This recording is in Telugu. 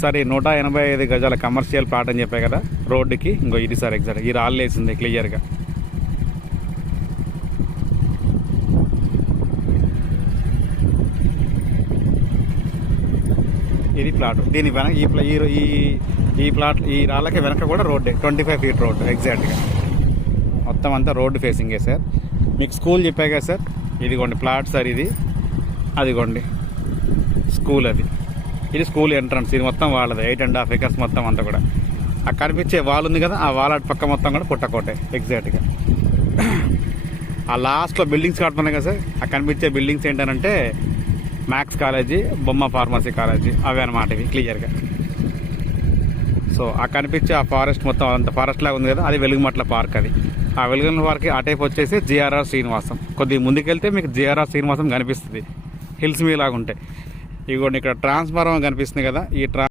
సార్ ఈ 185 గజాల కమర్షియల్ ప్లాట్ అని చెప్పాయి కదా రోడ్డుకి, ఇంకో ఇది సార్ ఎగ్జాక్ట్ ఈ రాళ్ళు వేసింది క్లియర్గా. ఇది ప్లాట్, దీని వెనక ఈ ప్లాట్ ఈ రాళ్ళకి వెనక కూడా రోడ్డే, 25 ఫీట్ రోడ్ ఎగ్జాక్ట్గా. మొత్తం అంతా రోడ్డు ఫేసింగే సార్. మీకు స్కూల్ చెప్పాయి కదా సార్, ఇదిగోండి ప్లాట్ సార్ ఇది, అదిగోండి స్కూల్ అది. ఇది స్కూల్ ఎంట్రన్స్, ఇది మొత్తం వాళ్ళది 8.5 acres మొత్తం అంతా కూడా. ఆ కనిపించే వాల్ ఉంది కదా, ఆ వాల్ అటు పక్క మొత్తం కూడా పుట్టకోటే ఎగ్జాక్ట్గా. ఆ లాస్ట్లో బిల్డింగ్స్ కడుతున్నాయి కదా సార్, ఆ కనిపించే బిల్డింగ్స్ ఏంటంటే మ్యాక్స్ కాలేజీ, బొమ్మ ఫార్మసీ కాలేజీ, అవే అనమాట ఇవి క్లియర్గా. సో ఆ కనిపించే ఆ ఫారెస్ట్ మొత్తం అంత ఫారెస్ట్ లాగా ఉంది కదా, అది వెలుగుమట్ల పార్క్. అది ఆ వెలుగుమట్ల పార్క్ ఆ టైప్ వచ్చేసి జిఆర్ఆర్ శ్రీనివాసం. కొద్దిగా ముందుకెళ్తే మీకు జిఆర్ఆర్ శ్రీనివాసం కనిపిస్తుంది, హిల్స్ మీ లాగా ఉంటాయి. ఇదిగోండి ఇక్కడ ట్రాన్స్ఫార్మర్ కనిపిస్తుంది కదా, ఈ